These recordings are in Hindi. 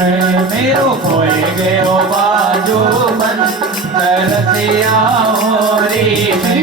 में मेरो खोए गयो बाजू बंदर सिया होरी में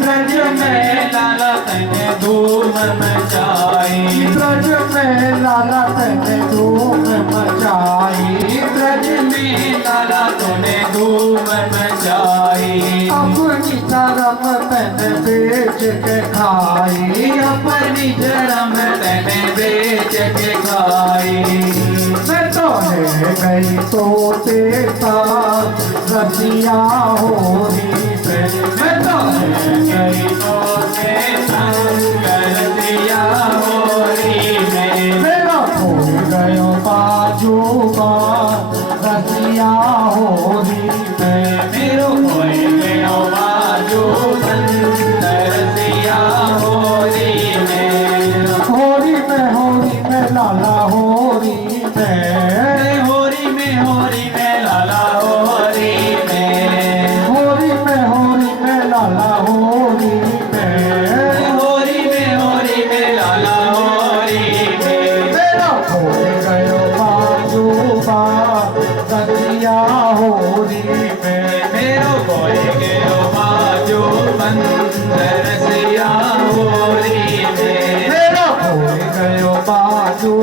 ब्रज में लाला तने धूम मचाई ब्रज में लाला तने धूम मचाई ब्रज में लाला तने धूम मचाई अपनी धर्म तने बेच के खाई अपनी धर्म तने बेच के खाई मैं तो है गई तो तेरा रसिया हो मैं तो गई तो कर दिया होरी में मेरा खो गयो बाजू रसिया होरी में मेरो खोए गयो बाजू रसिया होरी में लाला होरी में होरी में लाला होरी में होरी में लाला होरी में लाला होरी में मेरा खो गयो बाजू रसिया होरी में मेरो खोए गयो बाजू रसिया होरी में मेरा खो गयो बाजू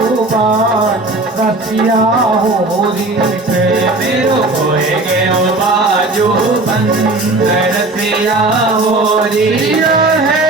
रसिया होरी में मेरो खोए गयो बाजू रसिया होरी है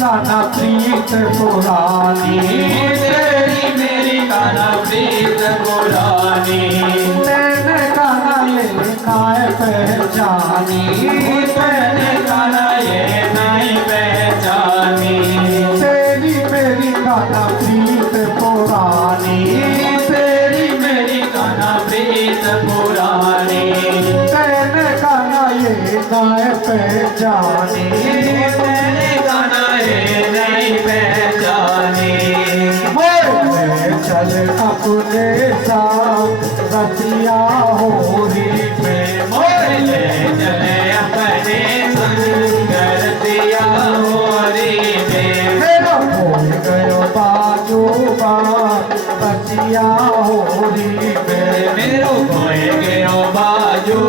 गाना प्रीत पुरानी तेरी मेरी गाना प्रीत पुरानी मैंने गाना ये नाय पहचानी मैंने गाना ये नाय पहचानी तेरी मेरी गाना प्रीत पुरानी तेरी मेरी गाना प्रीत पुरानी मैंने गाना ये नाय पहचानी मैंने गाना नहीं पहचानी चल अपने साथ रसिया होरी में मोले चले अपने संग रसिया होरी में मेरा खो गयो बाजू रसिया होरी में मेरो खोए गयो बाजू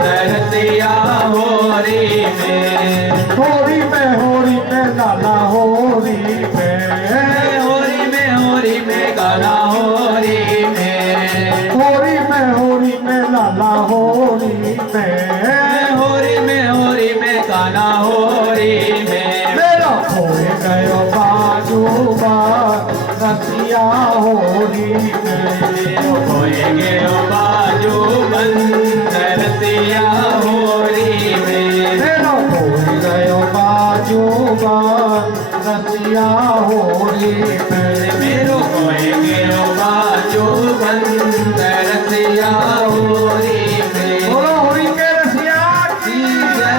रसिया होरी में लाला होरी में गाना होरी में लाला होरी में गाना होरी में मेरा खोए गयो बाजू रसिया होरी में खोए गयो बाजू रसिया होरी में मेरा खोए गयो बाजू रसिया होरी में मेरो खोए गयो बाजू रसिया होरी में होरी के रसिया की हो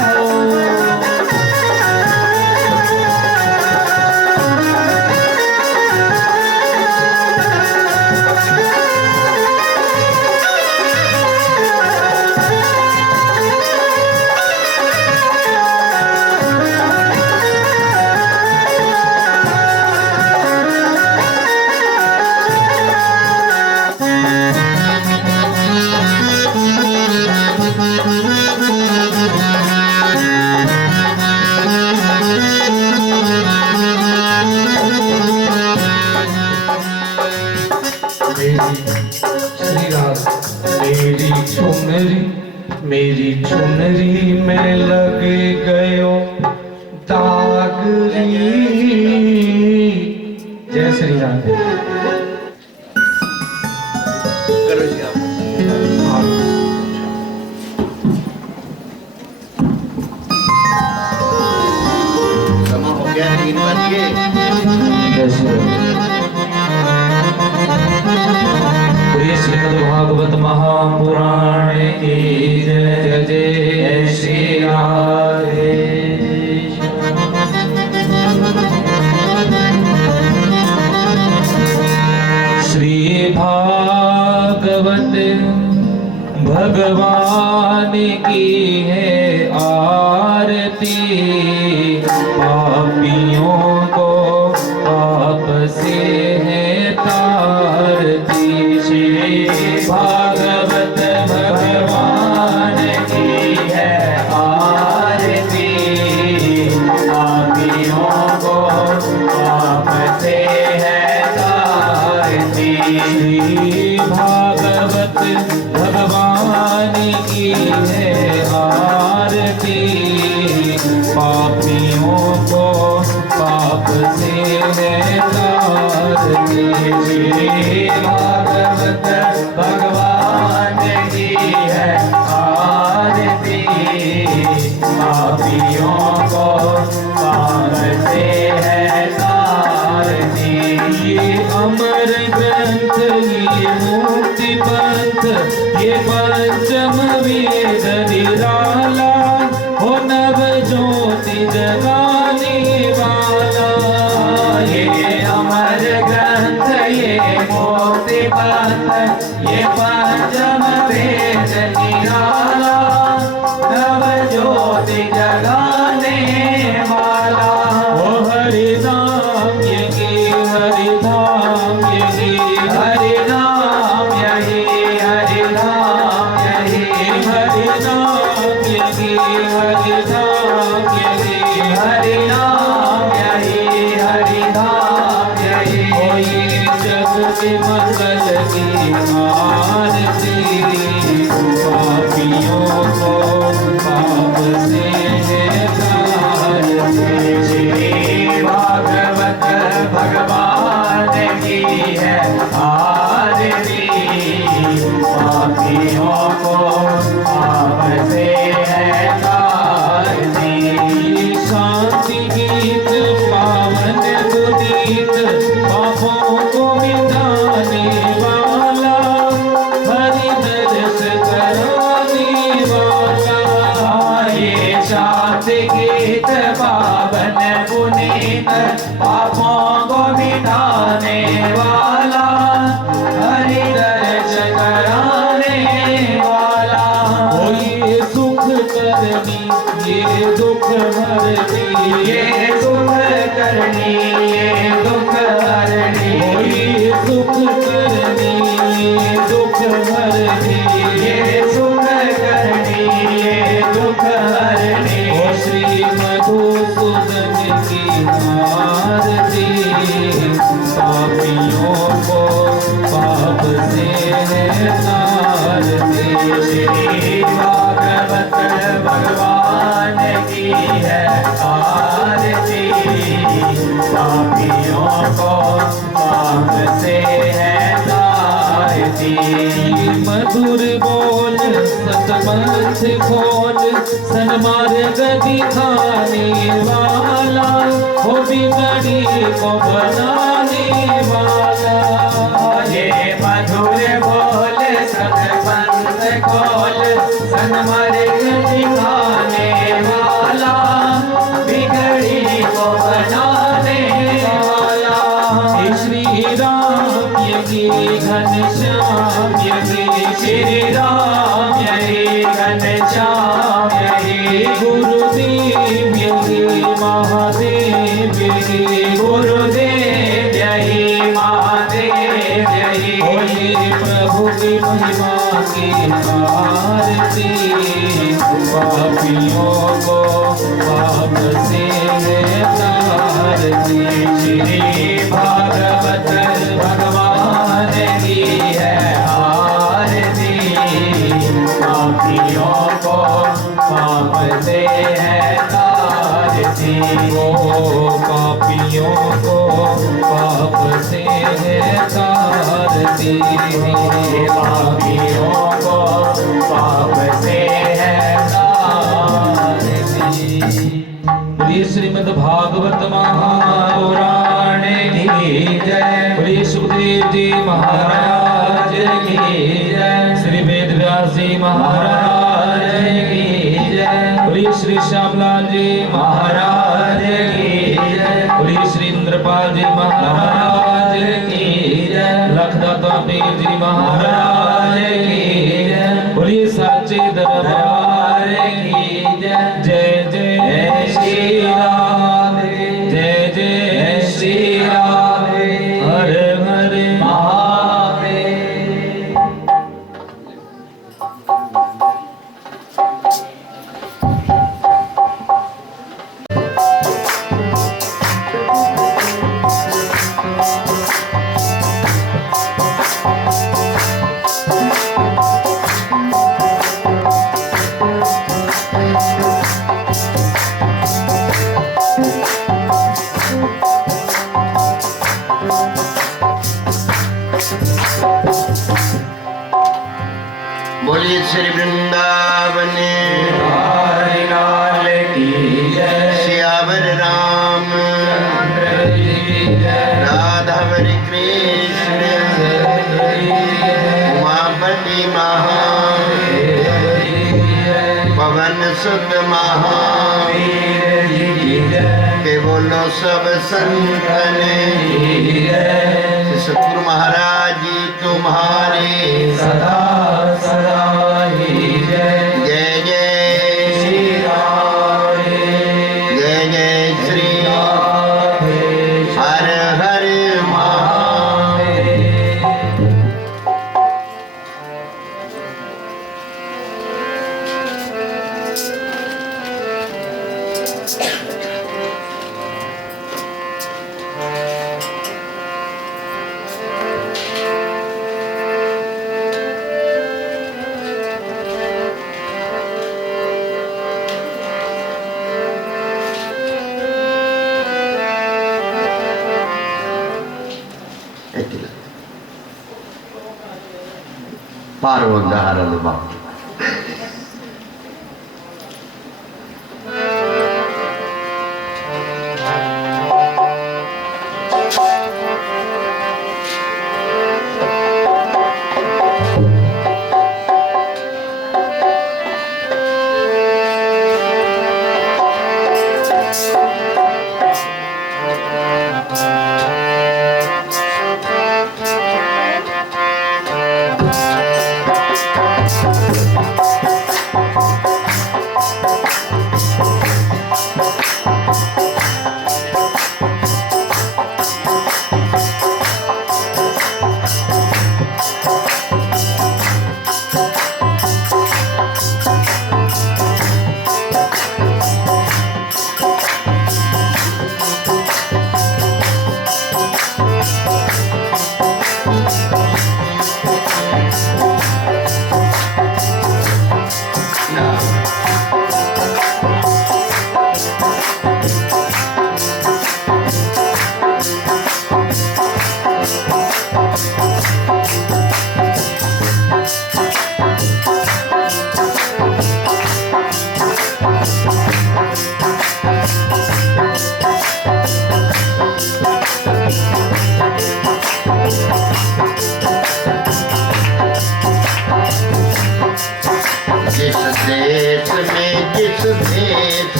गैरहीन बन के श्रीमद् भागवत महापुराण की जय जय श्री राधे। श्री भागवत भगवान की है आरती, पापियों को पाप से है तारती। श्री भागवत भगवान की है आरती, पापियों को पाप से है तारती। श्री भागवत भगवान की है आरती, पापियों को पाप से है तारती। श्री भागवत भगवान की है आरती, पापियों को पाप से है तारती। ये अमर ग्रंथ, ये मुक्ति पंथ, ये पंचम वेद निराला, हो नव ज्योति जगाने वाला। ये अमर ग्रंथ, ये मुक्ति पंथ, ये पंचम वेद निराला, नव ज्योति जगाने वाला। ओ हरि नाम यही, हरि धाम यही, हरि नाम यही, हरि धाम यही, हरि नाम यही, हरि धाम यही, हरि नाम यही, हरि धाम यही। कोई जग के मंगल की आरती, पापियों को पाप से है तारती। श्री भागवत भगवान की है आरती, पापियों को पाप से है तारती। शांति गीत पावन पुनीत, पापों को मिटाने वाला, हरि दर्श कराने वाला। ये शांति गीत पावन पुनीत, पापों को मिटाने वाला, हरि दर्श कराने वाला। ओ ये सुख करनी, ये दुख हरनी, ये सुख करनी, ये दुख हरनी। ओ ये सुख करनी, ये दुख हरनी, ये सुख करनी, ये दुख हरनी। ओ श्री मधुसूदन की आरती, पापियों को पाप से है तारती। श्री भागवत भगवान की है आरती, पापियों को पाप से है तारती। मधुर बोल सतपथ खोल, सन्मार्ग दिखाने वाला, हो बिगड़ी को बनाने वाला। ये मधुर बोल सतपथ खोल, सन्मार्ग दिखाने वाला, बिगड़ी को बनाने वाला। श्री राम यही घनश्याम यही, श्री राम यही घनश्याम यही, गुरुदेव यही महादेव यही, गुरुदेव यही महादेव यही। होली प्रभु की महिमा की आरती, पापियों को पाप से है तारती। श्री भागवत भगवान की है आरती, पापियों को पाप से है तारती। ओ पापियों को पाप से है तारती, पापियों को पाप से है तारती। बोलिए श्रीमद् भागवत महापुराण की जय। बोलिए सुखदेव जी महाराज की जय। श्री वेद व्यास जी महाराज की जय। बोलिए श्री श्यामलाल जी महाराज की जय। बोलिए श्री इंद्रपाल जी महाराज की जय। लखदाता पीर जी महाराज की जय। बोलिए साचे दरबार की जय। जय जय श्री राम, जय जय श्री राम, हर हर महादेव। बोलिए श्री वृंदावन हरि लाल की जय। श्यावर राम राधावरी कृष्ण उमापति महा पवन सुत महावीर के बोलो सब संतन सतगुरु महाराज जी तुम्हारे सदा सदा ही जय। जय जय श्री राम, जय जय श्री राधे, हर हर महादेव। पार्वदारल बाप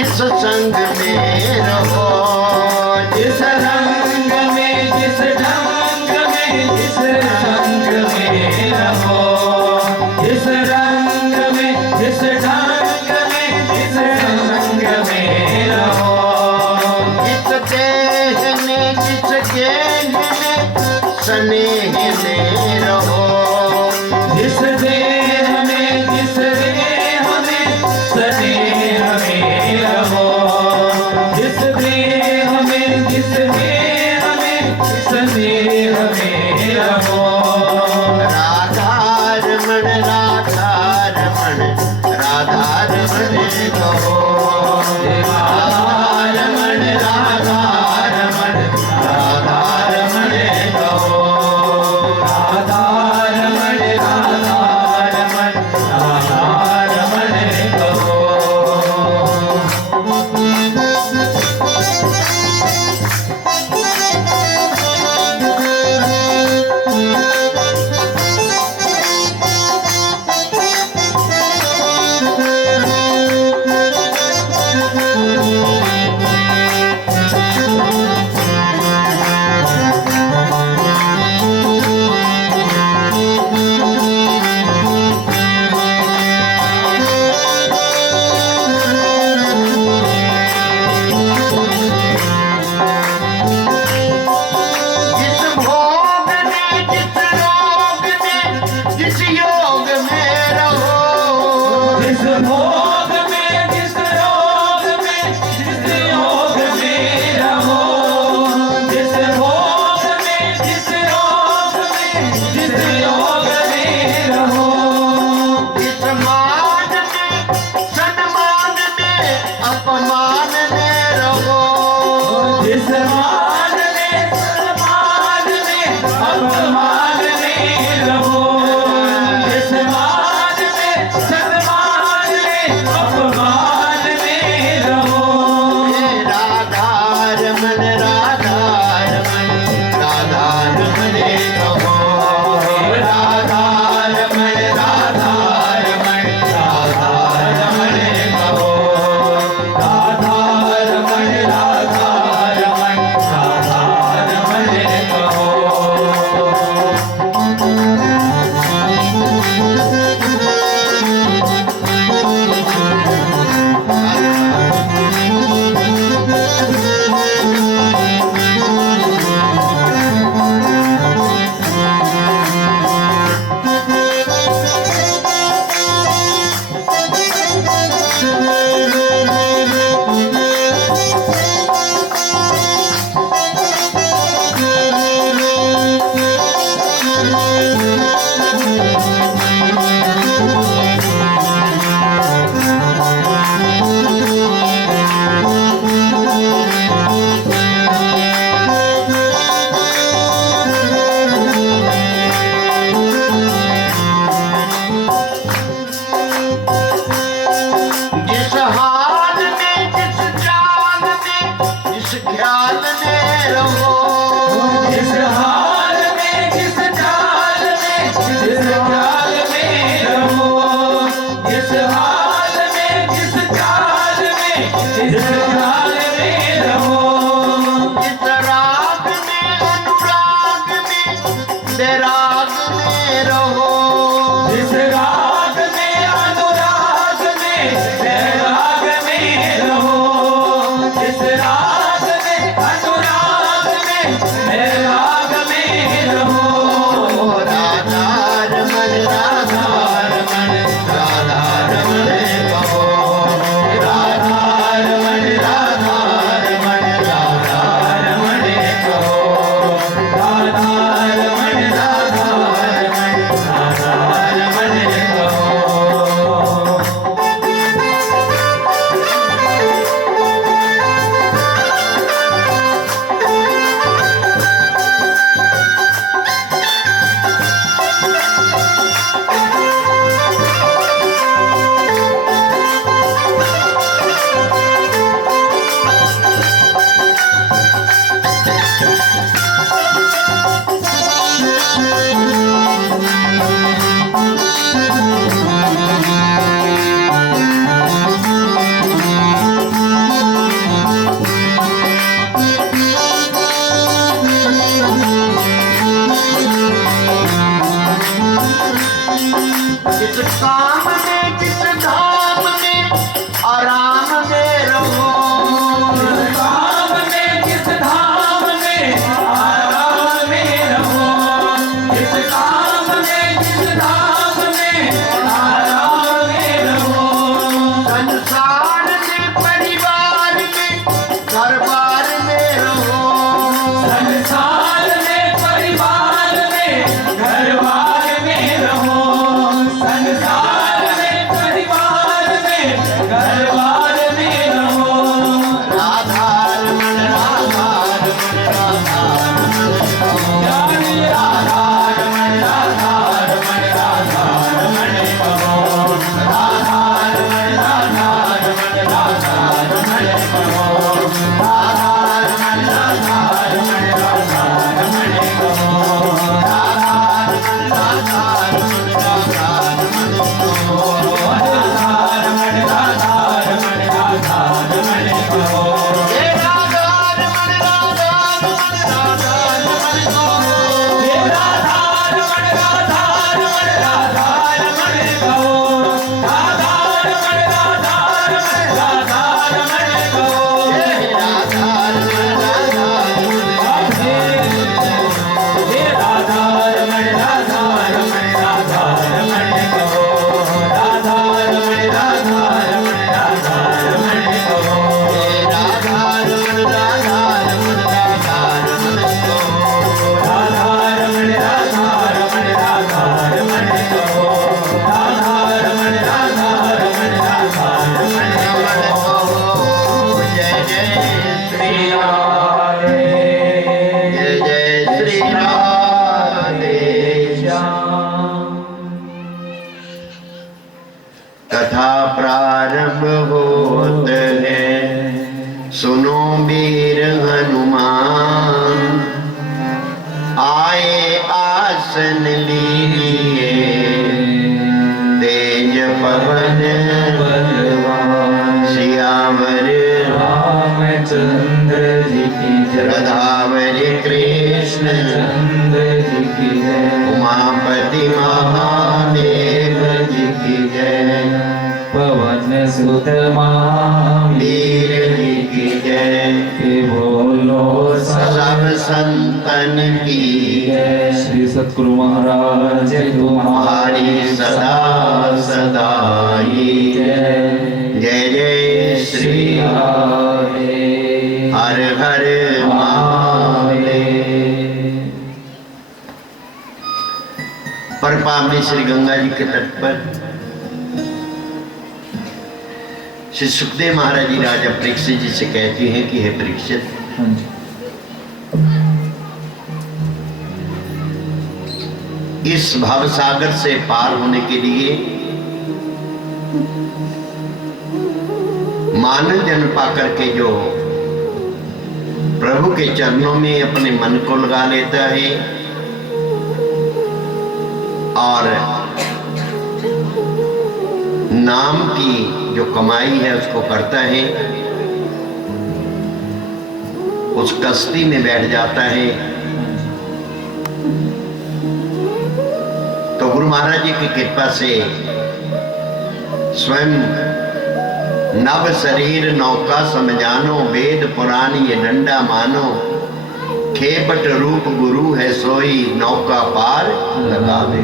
जिस संग में रहो, जिस रंग में जिस ढंग में जिस संग में रहो, जिस रंग में जिस ढंग में जिस संग में रहो, जिस देह में जिस गेह में स्नेह में रहो, जिस देह में जिस देह में स्नेह में रहो, जिस देह में जिस देह में स्नेह में रहो। राधा रमण राधा रमण राधा रमण कहो, राधा रमण राधा रमण राधा रमण कहो, राधा रमण राधा रमण राधा रमण कहो। संसार में परिवार में घर बार में रहो। संसार में परिवार में घर बार में रहो। संसार में परिवार में घर बार में रहो। राधा रमण राधा रमण राधा रमण जाने राधा रमण राधा रमण राधा रमण कहो। राधा रमण राधा रमण राधा रमण कहो। राधा रमण राधा रमण राधा रमण कहो। राधा रमण राधा रमण राधा रमण कहो। राधा रमण राधा रमण राधा रमण कहो। हे राधा रमण राधा रमण राधा रमण कहो। हे राधा रमण राधा रमण राधा रमण कहो। राधा रमण राधा रमण राधा रमण कहो। हे राधा रमण राधा रमण हे राधा रमण राधा रमण राधा रमण कहो। राधा रमण राधा रमण राधा रमण कहो। हे राधा रमण राधा रमण राधा रमण कहो। राधा रमण राधा रमण राधा रमण कहो। राधा रमण राधा रमण राधा रमण रमण कहो। कहो। जय जय श्री राधे। जय जय श्री राधे। कथा प्रारंभ होत है, सुनो वीर हनुमान। आए आसन लीजिए, तेज पवन बलवान सियावर रामचंद्र जी की जय। राधावरी कृष्ण चंद्र जी की जय। उमापति महादेव जी की जय। पवन सुत महावीर वीर जी की जय। के बोलो सब संतन की जय। श्री सतगुरु महाराज तुम्हारी सदा सदा ही जय। जय जय श्री श्री राधे हर हर महादेव। परपावनी श्री गंगा जी के तट पर श्री सुखदेव महाराज जी राजा परीक्षित जी से कहते हैं कि हे परीक्षित, हाँ जी। इस भव सागर से पार होने के लिए मानव जन्म पाकर के जो प्रभु के चरणों में अपने मन को लगा लेता है और नाम की जो कमाई है उसको करता है, उस कश्ती में बैठ जाता है, तो गुरु महाराज जी की कृपा से स्वयं नव शरीर नौका समझानो, वेद पुराण ये डंडा मानो, खेपट रूप गुरु है सोई, नौका पार लगावे।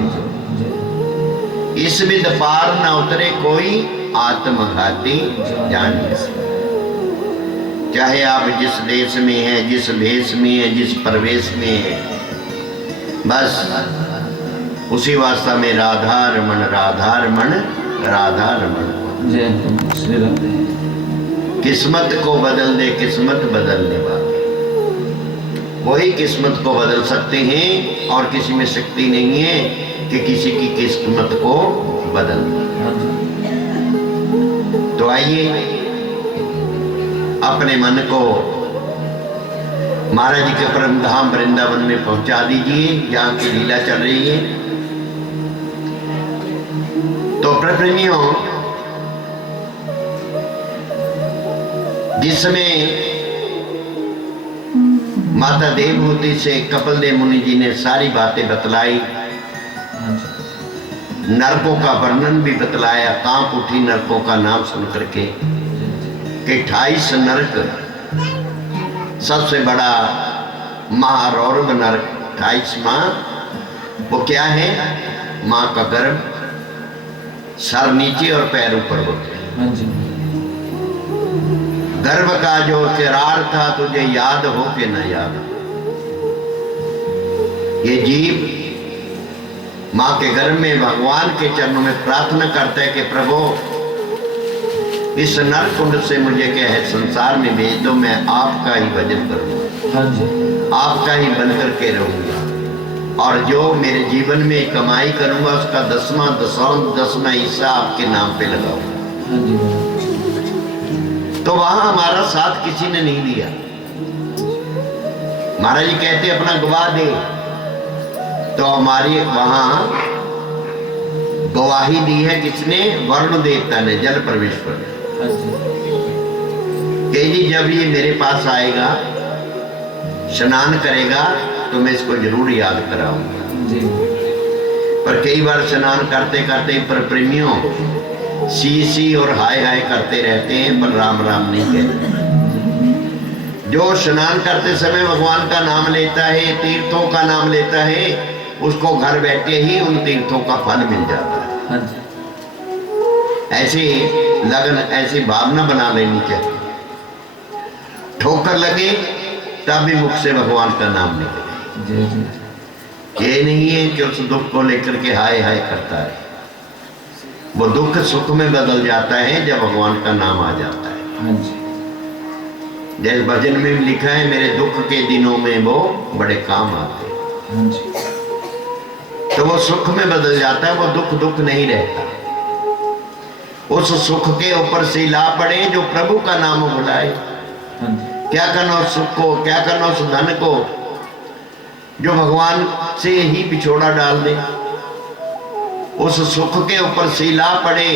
इस विद पार न उतरे कोई, आत्मघाती जानिए। चाहे आप जिस देश में हैं, जिस भेष में हैं, जिस प्रवेश में हैं, बस उसी वास्ता में राधा रमण राधा रमण राधा रमण। जय श्री राधे। किस्मत को बदल दे किस्मत बदलने वाले, वही किस्मत को बदल सकते हैं और किसी में शक्ति नहीं है कि किसी की किस्मत को बदल दे। तो आइए अपने मन को महाराज जी के परम धाम वृंदावन में पहुंचा दीजिए, जहाँ की लीला चल रही है। तो प्रभुनियों, जिसमें माता देवहूति से कपिल देव मुनि जी ने सारी बातें बतलाई, नरकों का वर्णन भी बतलाया, कांप उठी नरकों का नाम सुन करके कि 28 नरक, सबसे बड़ा महारौरव नरक 28वां, वो क्या है? माँ का गर्भ, सर नीचे और पैर ऊपर होते हैं। गर्भ का जो करार था तुझे याद हो के न याद हो। ये जीव मां के गर्भ में भगवान के चरणों में प्रार्थना करता है कि प्रभु इस नर कुंड से मुझे क्या है संसार में भेज दो, मैं आपका ही भजन करूंगा, हाँ जी, आपका ही बन करके रहूंगा, और जो मेरे जीवन में कमाई करूंगा उसका 10वां हिस्सा आपके नाम पे लगाऊंगा। हाँ जी महाराज। तो वहां हमारा साथ किसी ने नहीं दिया। महाराज जी कहते अपना गवाह दे, तो हमारी वहां गवाही दी है किसने? वरुण देवता ने, जल परमेश्वर ने। हाँ जी, कि जी जब ये मेरे पास आएगा स्नान करेगा तो मैं इसको जरूर याद कराऊंगा। जी, पर कई बार स्नान करते करते पर प्रेमियों सी सी और हाय हाय करते रहते हैं, पर राम राम नहीं कहते। जो स्नान करते समय भगवान का नाम लेता है, तीर्थों का नाम लेता है, उसको घर बैठे ही उन तीर्थों का फल मिल जाता है। हाँ जी, ऐसी लगन, ऐसी भावना बना लेनी चाहिए। ठोकर लगे तब भी मुख से भगवान का नाम निकले। जी जी, ये नहीं है कि उस दुख को लेकर के हाय हाय करता है। वो दुख सुख में बदल जाता है जब भगवान का नाम आ जाता है। हाँ जी, जैसे भजन में लिखा है, मेरे दुख के दिनों में वो बड़े काम आते हैं। हाँ जी, तो वो सुख में बदल जाता है, वो दुख दुख नहीं रहता। उस सुख के ऊपर से ला पड़े जो प्रभु का नाम बुलाए। हाँ जी, क्या करना उस सुख को, क्या करना उस धन को जो भगवान से ही बिछोड़ा डाल दे। उस सुख के ऊपर सीला पड़े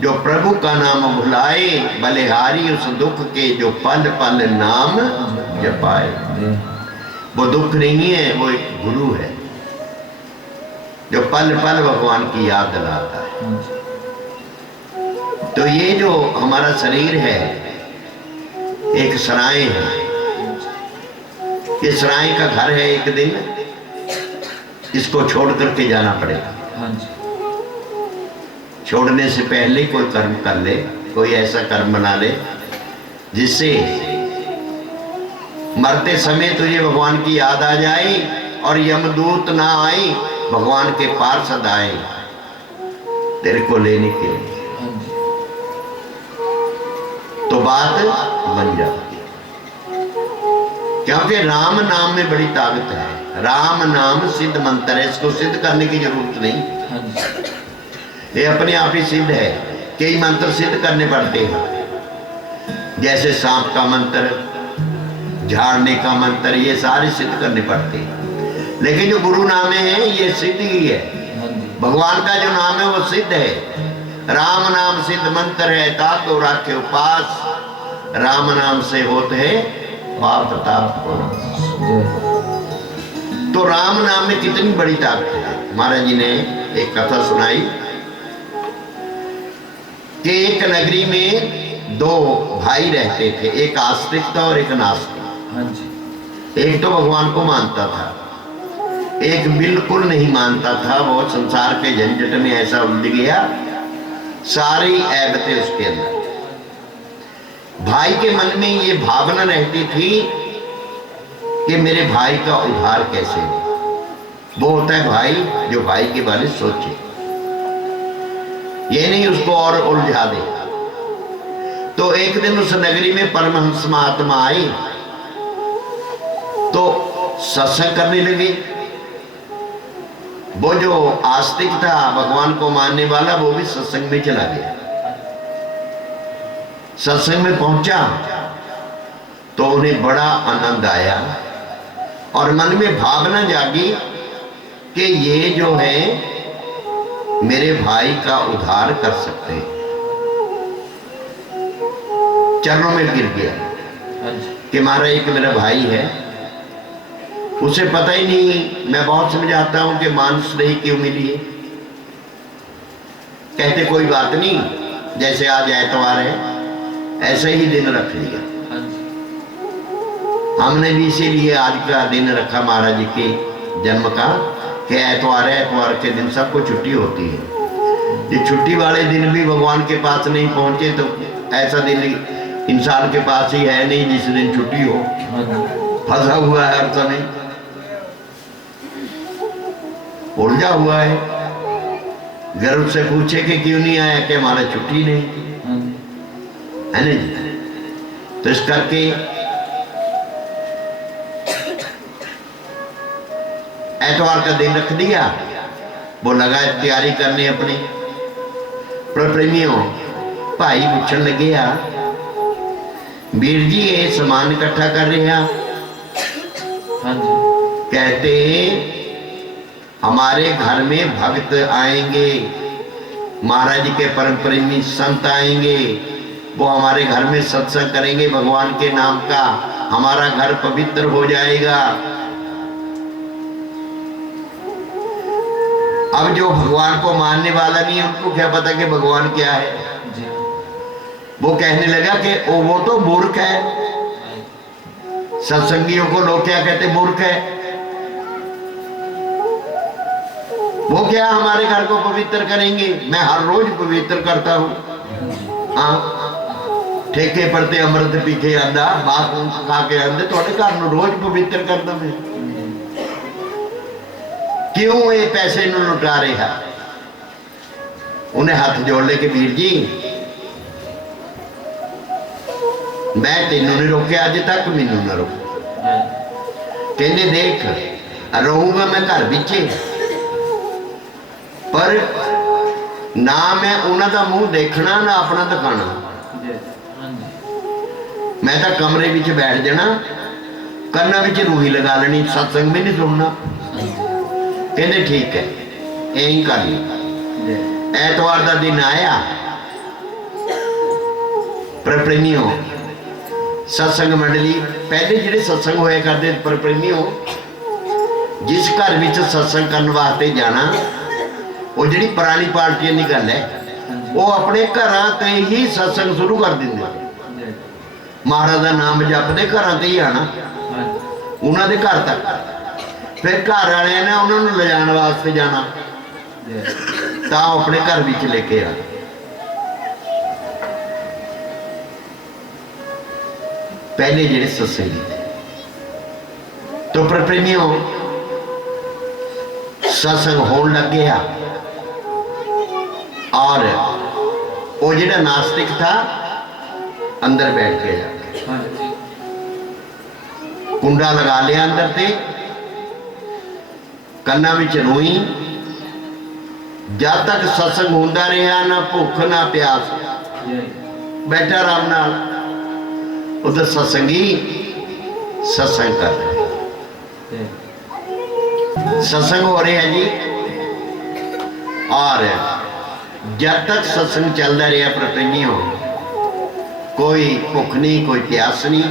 जो प्रभु का नाम भुलाए, बलिहारी उस दुख के जो पल पल नाम जपाए। जी, वो दुख नहीं है, वो एक गुरु है जो पल पल भगवान की याद दिलाता है। हाँ जी, तो ये जो हमारा शरीर है एक सराय है, ये सराय का घर है। एक दिन इसको छोड़ करके जाना पड़ेगा। हाँ जी, छोड़ने से पहले कोई कर्म कर ले, कोई ऐसा कर्म बना ले जिससे मरते समय तुझे भगवान की याद आ जाए और यमदूत ना आए, भगवान के पार्षद आए तेरे को लेने के लिए, हाँ जी, तो बात बन जाती है। क्योंकि राम नाम में बड़ी ताकत है। राम नाम सिद्ध मंत्र है, इसको सिद्ध करने की जरूरत नहीं। हाँ जी, ये अपने आप ही सिद्ध है। कई मंत्र सिद्ध करने पड़ते हैं, जैसे सांप का मंत्र, झाड़ने का मंत्र, ये सारे सिद्ध करने पड़ते हैं। लेकिन जो गुरु नाम है ये सिद्ध ही है। हाँ जी, भगवान का जो नाम है वो सिद्ध है। राम नाम सिद्ध मंत्र है, ताको राखे उपास, राम नाम से होते है पाप ताप को। जी, तो राम नाम में कितनी बड़ी ताकत है। महाराज जी ने एक कथा सुनाई कि एक नगरी में दो भाई रहते थे, एक आस्तिक था और एक नास्तिक। हाँ जी, एक तो भगवान को मानता था, एक बिल्कुल नहीं मानता था। वो संसार के झंझट में ऐसा उलझ गया, सारी ऐबतें उसके अंदर। भाई के मन में ये भावना रहती थी कि मेरे भाई का उद्धार कैसे हो। वो होता है भाई जो भाई के बारे में सोचे, ये नहीं उसको और उलझा दे। तो एक दिन उस नगरी में परमहंस महात्मा आई तो सत्संग करने लगे। वो जो आस्तिक था, भगवान को मानने वाला, वो भी सत्संग में चला गया। सत्संग में पहुंचा तो उन्हें बड़ा आनंद आया और मन में भावना जागी कि ये जो है मेरे भाई का उद्धार कर सकते हैं। चरणों में गिर गया हाँ जी, कि महाराज एक मेरा भाई है, उसे पता ही नहीं। मैं बहुत समझाता हूं कि मानुष नहीं क्यों मिली है। कहते कोई बात नहीं, जैसे आज एतवार है ऐसे ही दिन रख लिया। हाँ जी, हमने भी इसीलिए आज का दिन रखा महाराज जी के जन्म का कि एतवार है, एतवार के दिन सबको छुट्टी होती है। ये छुट्टी वाले दिन भी भगवान के पास नहीं पहुंचे तो ऐसा दिन इंसान के पास ही है नहीं जिस दिन छुट्टी हो, फंसा हुआ है हर समय, उलझा हुआ है। घर उससे पूछे कि क्यों नहीं आया, कि हमारा छुट्टी नहीं है ना जी। तो इस करके एतवार का दिन रख दिया, वो लगा तैयारी करने अपनी। पर प्रेमियों भाई पूछन लगे आ, वीर जी ये सामान इकट्ठा कर रहे हैं? कहते हमारे घर में भक्त आएंगे, महाराज जी के परम प्रेमी संत आएंगे, वो हमारे घर में सत्संग करेंगे भगवान के नाम का, हमारा घर पवित्र हो जाएगा। अब जो भगवान को मानने वाला नहीं है उनको क्या पता कि भगवान क्या है। वो कहने लगा कि वो तो मूर्ख है। सत्संगियों को लोग क्या कहते, मूर्ख है। वो क्या हमारे घर को पवित्र करेंगे, मैं हर रोज पवित्र करता हूं। हाँ ठेके पड़ते अमृत पीके आंदा, बात खा के आंदे, थोड़े घर में रोज पवित्र करता मैं। क्यों ये पैसे न लुटा रहे हैं? उन्हें हाथ जोड़ ले के वीर जी मैं तेनों नहीं रोके अज तक, मैनू ना रोक। कहने देख रहूंगा मैं घर बिचे, पर ना मैं उन्हों का मुंह देखना ना अपना दिखाना। मैं तो कमरे विच बैठ जाना, कन्ना विच रूही लगा लेनी, सत्संग भी नहीं सुनना। कहते ठीक है यही कर लिया। एतवार का दिन आया, पर प्रेमियों सत्संग मंडली पहले जिहड़े सत्संग होया करते, पर प्रेमियों जिस घर विच सत्संग करने वास्ते जाना, वो जिहड़ी पुरानी पार्टियां की गल है, वो अपने घरां ते ही सत्संग शुरू कर देंगे। महाराज का नाम जपते घरां ते ही आना, उन्हों के घर तक, फिर घर वाले ने उन्होंने ले जाने वास्ते जाना, तो अपने घर विच लेके आ। पहले जेडे सत्संगी थे, तो पर प्रेमियों सत्संग होने लग गया, और वो जेड़ा नास्तिक था अंदर बैठ गया, कुंडा लगा लिया अंदर से, कन्ना विच रूई। जब तक सत्संग होंदा रहा, ना भुख ना प्यास, बैठा आराम नाल। उधर सत्संगी सत्संग कर रहे, सत्संग हो रहे हैं जी। और जब तक सत्संग चलता रहा प्रेमियों, कोई भुख नहीं, कोई प्यास नहीं।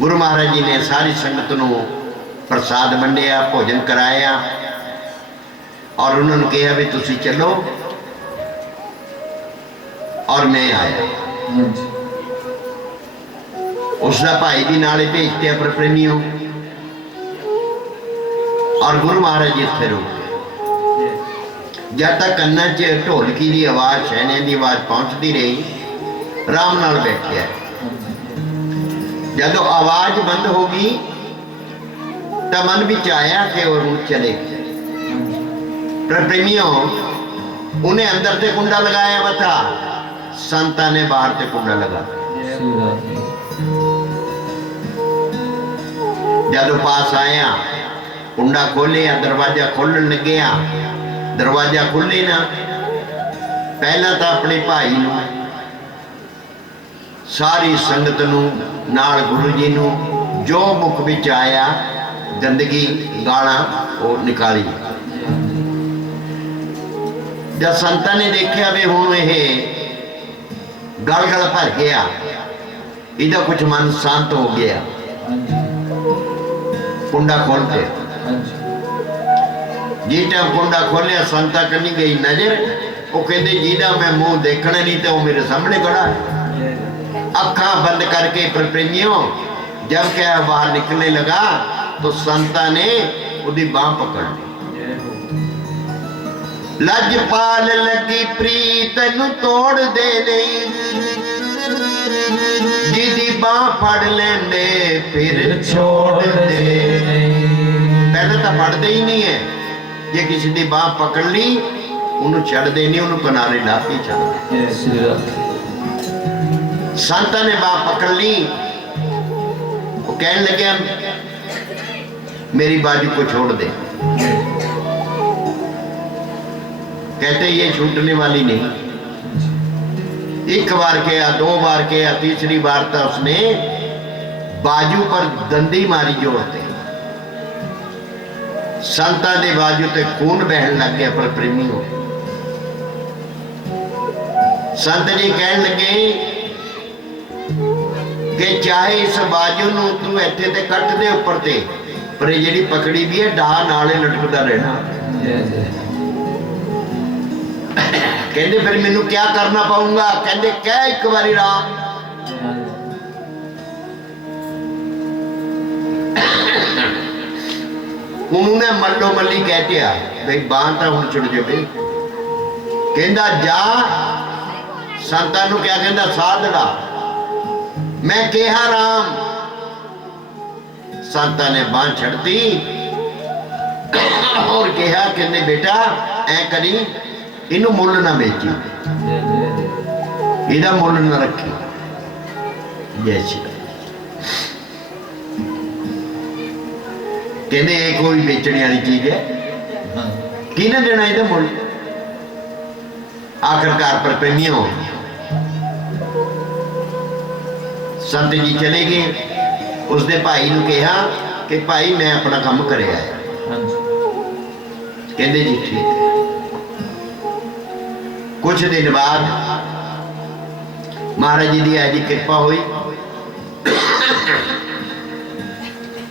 गुरु महाराज जी ने सारी संगत को प्रसाद वंडिया, भोजन कराया, और उन्होंने कहा भी तुसी चलो, और मैं आया। उसका भाई भी नाले भेजते पर प्रेमियों, और गुरु महाराज जी इत्थे रुक गए। जब तक कन्ना च ढोलकी की आवाज, शहने की आवाज पहुंचती रही, आराम नाल बैठे। जब आवाज बंद हो गई तो मन विच आया कि वो चले गए। पर प्रेमियों उन्हें अंदर से कुंडा लगाया हुआ था, संता ने बाहर से कुंडा लगा। जब पास आया, कुंडा खोलिया, दरवाजा खोलन लग्या, दरवाजा खुले ना, पहला तो अपने भाई नूं, सारी संगत नूं, नाल गुरु जी नूं, जो मुख विच आया गंदगी गाला वो निकाली। जब संतां ने देखा भी हुण ये गल गल भर गया, इहदा कुछ मन शांत हो गया, कुंडा खोल के जिस टाइम कुंडा खोलिया, संता कनी गई नजर, वो कहते जिहदा मैं मुंह देखना नहीं तो वो मेरे सामने खड़ा है। अखा बंद करके प्रेमियों जब क्या बाहर निकलने लगा, तो संता ने उसकी बांह पकड़ ली। लजपाल लगी प्रीत नूं तोड़ दे नहीं, ਜਿਹਦੀ ਬਾਹ ਫੜ ਲੈਂਦੇ ਫਿਰ छोड़ते नहीं ਪਹਿਲਾਂ ਤਾਂ ਫੜਦੇ ਹੀ ਨਹੀਂ ਹੈ। ਜੇ ਕਿਸੇ ਦੀ ਬਾਹ ਪਕੜ ਲਈ ਉਹਨੂੰ ਛੱਡਦੇ ਨਹੀਂ, ਉਹਨੂੰ ਕਿਨਾਰੇ ਲਾ ਕੇ ਛੱਡਦੇ। जय श्री राम ਸੰਤਾਂ ਨੇ ਬਾਹ ਪਕੜ ਲਈ, ਉਹ ਕਹਿਣ ਲੱਗਿਆ मेरी बाजू को छोड़ दे। कहते ये छूटने वाली नहीं। एक बार किया, दो बार किया, तीसरी बार तो उसने बाजू पर दंदी मारी जोड़ते। संतां दे बाजू ते खून बहन लग गया। पर प्रेमी हो संत जी कहन लगे कि चाहे इस बाजू नूं तू इत्थे ते कट दे उपर ते, पर ये जिहड़ी पकड़ी भी है डाह नाले लटकदा रहना। जय जय कहंदे फिर मैनू क्या करना पाऊंगा? कहंदे कह एक बारी राम। उन्होंने मल्लो मल्ली कहते आ भाई बांह तो हुण छुड़ जावे। कहंदा जा संतां नूं क्या कहंदा साधड़ा। मैं कहा राम। संतां ने बांह छड़ती और कहा कहंदे बेटा ऐ करी इनू मुल ना बेची, इहदा मुल ना रखी। जय श्री राम। कहंदे ये कोई बेचने वाली चीज है, किहने देना इहदा मुल? आखिरकार पर प्रेमियों संत जी चले गए। उसके भाई नूं कहा कि भाई मैं अपना काम करे आया। कहंदे जी ठीक है। कुछ दिन बाद महाराज जी की ऐसी कृपा हुई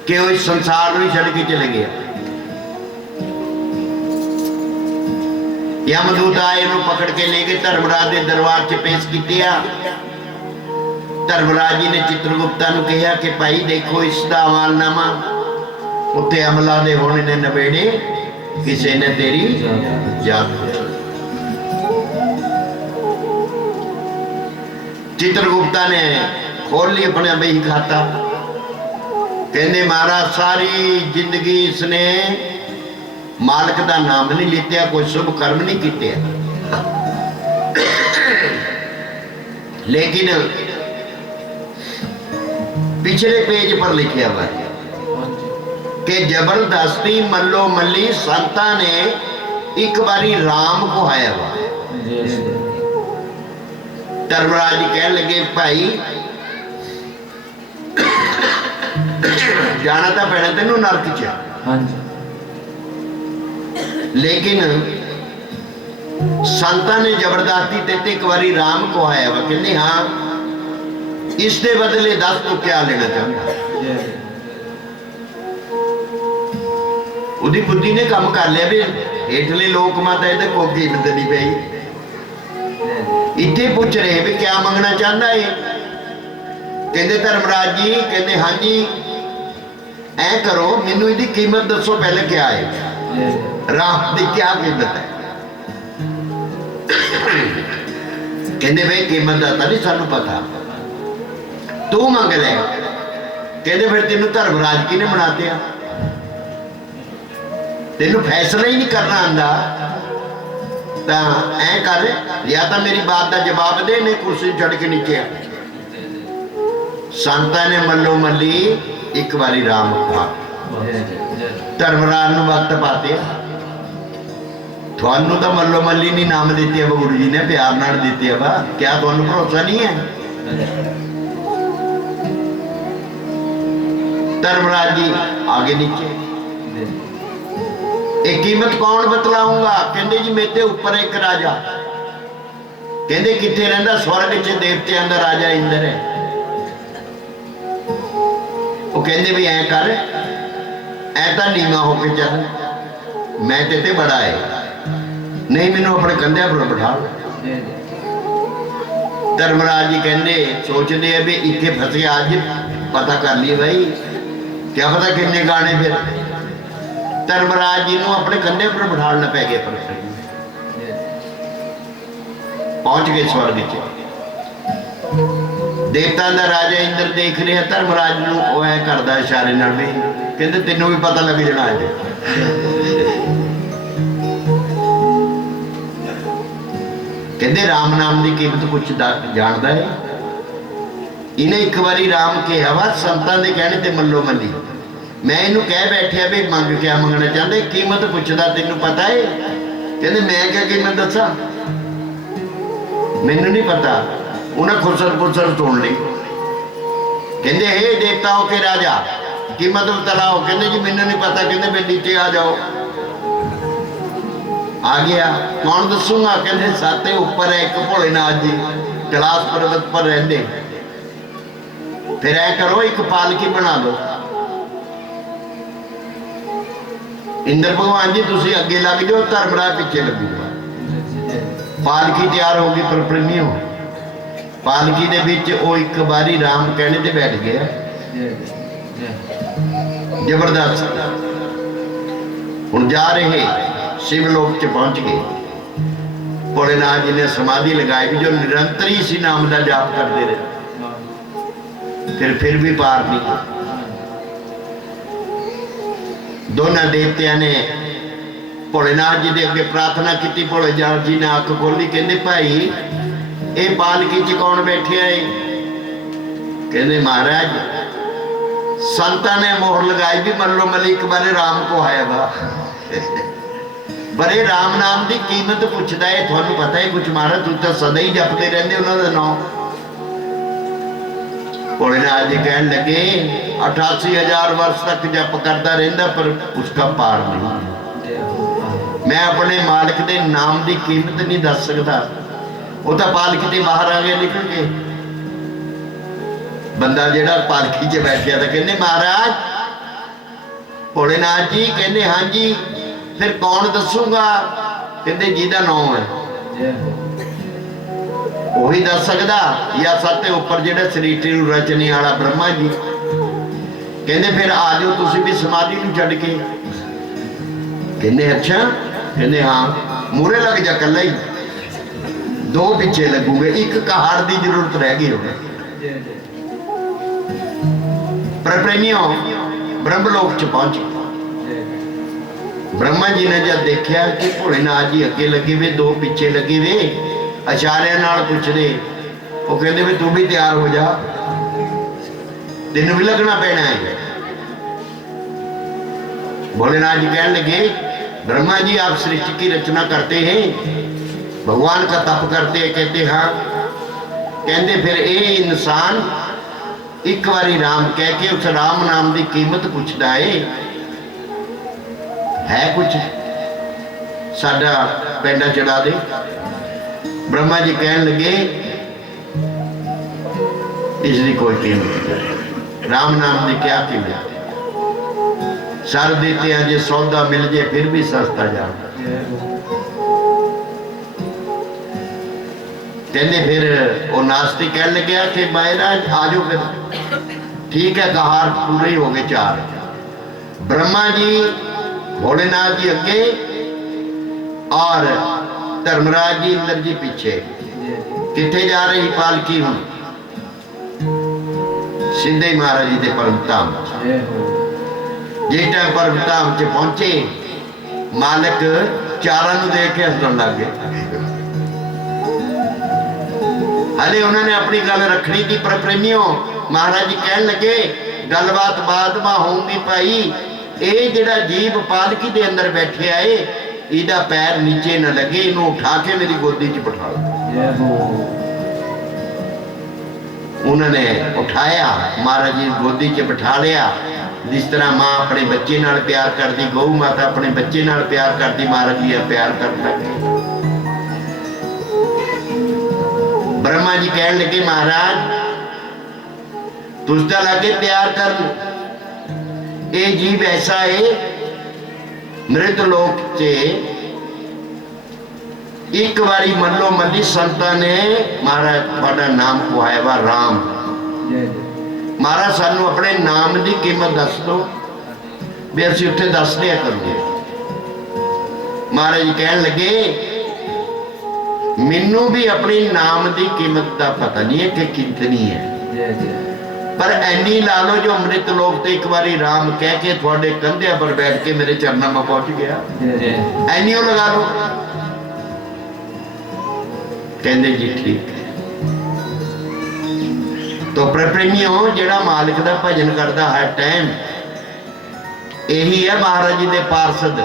कि वो इस संसार में छड़ के चले गया। यमदूत आए, इन्हों पकड़ के ले गए, धर्मराज के दरबार च पेश किया। धर्मराज जी ने चित्रगुप्ता नूं कहा कि भाई देखो इसका अमालनामा, उत्ते अमला दे होने ने नबेड़े, किसी ने तेरी जात। चित्रगुप्ता ने खोल ली अपने बही खाता। कहने महाराज सारी जिंदगी इसने मालिक का नाम नहीं लिया, कोई शुभ कर्म नहीं किए, लेकिन पिछले पेज पर लिखा हुआ है कि जबरदस्ती मल्लो मल्ली संता ने एक बारी राम को आया हुआ। धर्मराज जी कह लगे भाई जाना तो पैना तेनों नरक च, लेकिन संता ने जबरदस्ती तेते एक बारी राम को आया हुआ। कहते हाँ इसके बदले 10 तो क्या लेना चाहता? उदी बुद्धि ने काम कर लिया भी हेठले लोक माता इहदे कोई कीमत नहीं पई। इत्थे पूछ रहे भी क्या मंगना चाहता है? कहते धर्मराज जी, कहते हाँ जी ऐ करो मैनू इहदी कीमत दसो पहले क्या है? राम की क्या कीमत है? कहते भाई कीमत का नहीं सानू पता, तू मंग ले। कहते फिर तेन धर्मराज की ने बना दिया, तेन फैसला ही नहीं करना आंदा, तो ऐ कर या तो मेरी बात का जवाब दे, ने कुर्सी चढ़ के नीचे आ। संता ने मल्लो मल्ली एक बारी राम कहा। धर्मराज नूं वक्त पाते थानू तो मल्लो मल्ली नहीं नाम दिती है, गुरु जी ने प्यार नाल दिती है। वा क्या थानू भरोसा नहीं है? धर्मराज जी आगे नीचे एक कीमत कौन बतलाऊंगा? कहते जी मेरे ऊपर एक राजा। कहते किथे रहिंदा? स्वर्ग च देवतियां दा राजा इंद्र है। वो कहते भी ऐ कर ऐ तां नीवा होके चल, मैं तेते बड़ा है, नहीं मैनू अपने कंधे पर बिठा। धर्मराज जी कहते सोचते हैं भी इतने फसे अज पता कर लिए भाई क्या पता किन्ने गाने। फिर धर्मराज जी को अपने कंधे पर बिठाना पै गया। पर पहुंच गए स्वर्ग च। देवतां दा राजा इंद्र देख रहा धर्मराज नूं, ओह ऐ करदा इशारे नाल भी कहंदे तैनूं भी पता लग जाना अज। कहंदे राम नाम की कीमत कुछ जानदा है? इन्हें एक बारी राम कहा वा संतां दे कहने ते मल्लो मल्ली, मैं इनू कह बैठिया भी मंग क्या मंगना चाहते, कीमत पुछदा तैनूं पता है? कहंदे मैं क्या कीमत दसा, मैनू नहीं पता। उन्हें खुसर पुसर सुन ली। कहंदे हे देवताओं के राजा कीमत बताओ। कहंदे जी मैनू नहीं पता। कहंदे मैं नीचे आ जाओ। आ गया। कौन दसूंगा? कहंदे साते ऊपर है एक भोलेनाथ जी, कैलाश पर्वत पर रहंदे। फिर ऐ करो एक पालकी बना दो। इंद्र भगवान जी तुसी अगे लग जाओ, धर्मराज पिछे लगूगा। पालकी तैयार होगी। पर प्रेमियों पालकी दे विच ओ एक बारी राम कहने ते बैठ गया। जबरदस्त। हुण जा रहे शिवलोक च पहुंच गए। भोलेनाथ जी ने समाधि लगाई भी, जो निरंतर ही इसी नाम का जाप करते रहे। फिर भी पार नहीं। दोनों देवतिया ने भोलेनाथ जी के अगे प्रार्थना की। भोलेनाथ जी ने अख खोली। कहते भाई ये पालकी च कौन बैठे है? कहते महाराज संतां ने मोहर लगाई भी मल्लो मलिक बारे राम को आया वा। बड़े राम नाम की कीमत पुछदा है। थानू पता है कुछ महाराज? तुम तो सदा ही जपते रहंदे उन्होंने नाम। भोलेनाथ जी कहन लगे 88,000 वर्ष तक जप करता रहता पर उसका पार नहीं। मैं अपने मालिक के नाम की कीमत नहीं दस सकता। वो तो पालकी से बाहर आ गया निकल के। बंदा जेड़ा पालकी च बैठा था कहने महाराज भोलेनाथ जी। कहने हाँ जी। फिर कौन दसूंगा? कहते जिहदा नाम है वही दस सकदा, या सत्ते उपर जेड़ा सृष्टि नूं रचने वाला ब्रह्मा जी। कहते फिर आ जाओ तुसीं भी समाधि नूं छड्ड के। कहते अच्छा। कहते हाँ मूहरे लग जा, कल्ला ही दो पिछे लगूगे, एक कहाड़ की जरूरत रह गई होगी। पर प्रेमियों ब्रह्मलोक च पहुंचे। ब्रह्मा जी ने जब देखा कि भोलेनाथ जी अगे लगे वे, दो पिछे लगे वे, इशारियां नाल पुछदे, वो कहते भी तू भी तैयार हो जा, तेन भी लगना पैना है। भोलेनाथ जी कहने लगे ब्रह्मा जी आप सृष्टि की रचना करते हैं, भगवान का तप करते हैं? कहते हाँ। कहते फिर ये इंसान एक बारी राम कह के उस राम नाम की कीमत पूछता है कुछ साडा पैंडा चढ़ा दे। ब्रह्मा जी कहन लगे इसकी कोई कीमत नहीं। राम नाम की क्या कीमत? सर देते हैं जे सौदा मिल जाए फिर भी सस्ता जा। कहते फिर वो नास्ती कह लगे कि महाराज आ जाओ फिर। ठीक है कहार पूरे हो गए 4। ब्रह्मा जी भोलेनाथ जी अगे और धर्मराज जी इंद्र जी पीछे। किथे जा रही पालकी? हूं सीधे महाराज जी के परमधाम। जिस टाइम परमधाम च पहुंचे मालिक चारां नूं देख के हसण लग गए। हले उन्होंने अपनी गल रखनी थी पर प्रेमियों महाराज जी कहन लगे गलबात बाद में होगी भाई। ये जिहड़ा जीव पालकी के अंदर बैठे आए इहदा पैर नीचे न लगे, इनू उठा के मेरी गोदी च बिठा लो। उन्होंने उठाया, महाराज जी गोदी च बिठा लिया। जिस तरह माँ अपने बच्चे नाल प्यार करती, गौ माता अपने बच्चे नाल प्यार करती, महाराज जी प्यार कर लगे। ब्रह्मा जी कहन लगे महाराज तुझदा लगे प्यार कर। ये जीव ऐसा है मृत लोक च एक बारी मल्लो मल्ली संतां ने महाराज तुहाडा नाम पुआया वा राम। महाराज सानू अपने नाम की कीमत दस दो भी असीं उत्थे दस दिया करूंगे। महाराज जी कहन लगे मैनू भी अपने नाम की कीमत का पता नहीं है कि कितनी है। जय जय पर ऐनी ला लो जो अमृत लोक ते एक बारी राम कह के थोड़े कंधे पर बैठ के मेरे चरणों में पहुंच गया, जय जय ऐनी वो लगा लो। कहते जी ठीक है। तो प्रेमियों जेड़ा मालिक दा भजन करता हर टाइम यही है महाराज जी दे पार्षद।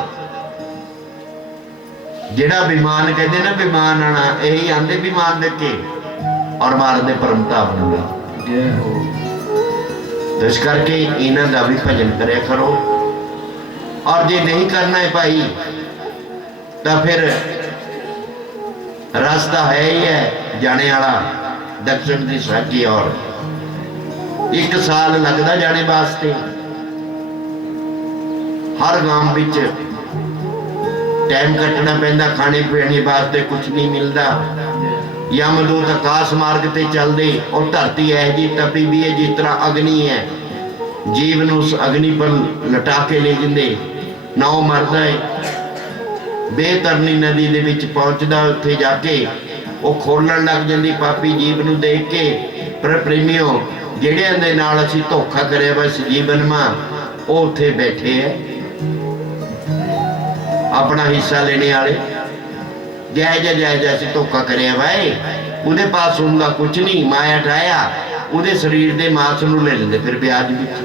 जेड़ा विमान कहते ना विमान आना, यही आंदे विमान देके और मार दे परमताप नूं। जय हो तो इस करके इन्हां दा भी भजन करया करो। और जे नहीं करना है भाई तो फिर रास्ता है ही है जाने वाला दक्षिण की साझी। और 1 साल लगता जाने वास्ते। हर गांव विच टाइम कटना पैंदा, खाने पीने वास्ते कुछ नहीं मिलता। यमदूत आकाश मार्ग ते चलते और धरती है जी तपी भी है जिस तरह अग्नि है, जीव नूं उस अग्नि पर लटा के ले जिंदे ना वो मरदा है। बेतरनी नदी दे विच पहुंचदा, उत्थे जाके वो खोलण लग जांदी पापी जीव नूं देख के। पर प्रेमियों जेड़ियां दे नाल असीं धोखा करिया बस जीवन मां वो उत्थे बैठे है अपना हिस्सा लेने वाले। जायज असीं धोखा करिया भाई, उहदे पास हुंदा कुछ नहीं, माया ठाया उहदे शरीर दे मांस नूं ले लैंदे फिर ब्याज विच।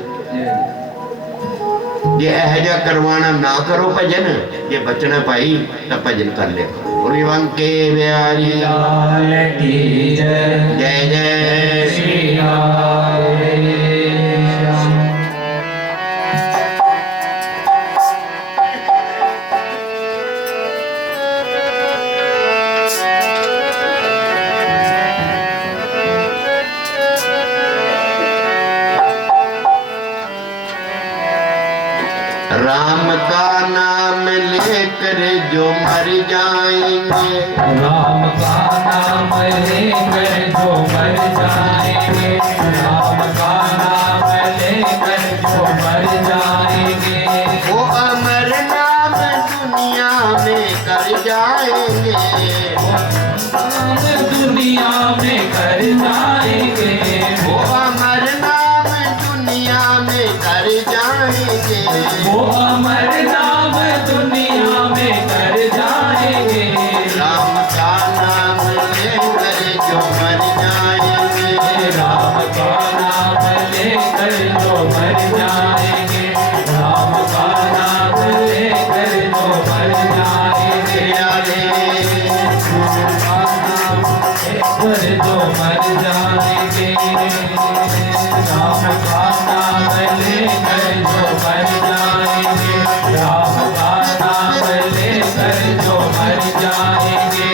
जे यह जा करवाना ना करो भजन, जे बचना भाई तो भजन कर लिया करो। बोली वंके बिहारी लाल की जय जय जय श्री हरे श्याम। राम का नाम लेकर जो मर जाएंगे, राम का नाम लेकर जो मर जाएंगे, राम का नाम लेकर जो मर जाएंगे, वो अमर नाम दुनिया में कर जाएंगे। नाम दुनिया में कर जाएंगे, वो अमर नाम दुनिया में कर जाएंगे। वो अमर नाम दुनिया में कर जाएंगे। राम का नाम लेकर जो मर जाएंगे, राम का नाम लेकर जो मर जाएंगे, राम का नाम लेकर जो मर जाएंगे, लेकर जो मर जाएंगे, राम का नाम लेकर जो मर जाएंगे, राम का नाम लेकर जो मर जाएंगे।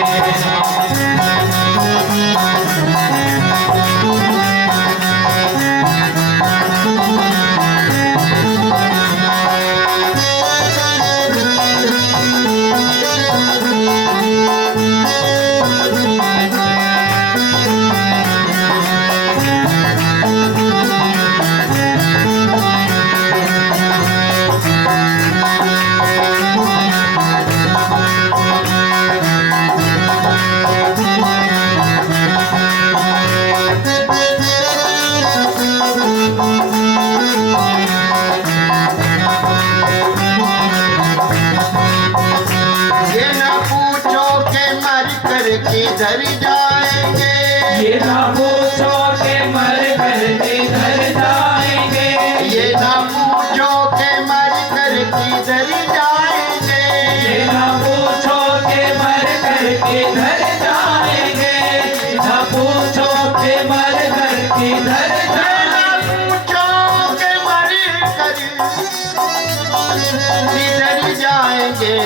ये ना पूछो के मर कर किधर जाएंगे, ये ना पूछो के मर कर किधर जाएंगे, ये ना पूछो के मर कर किधर जाएंगे। ये ना पूछो के मर कर किधर जाएंगे, ना पूछो के मर कर किधर ये ना पूछो के मर कर किधर जाएंगे।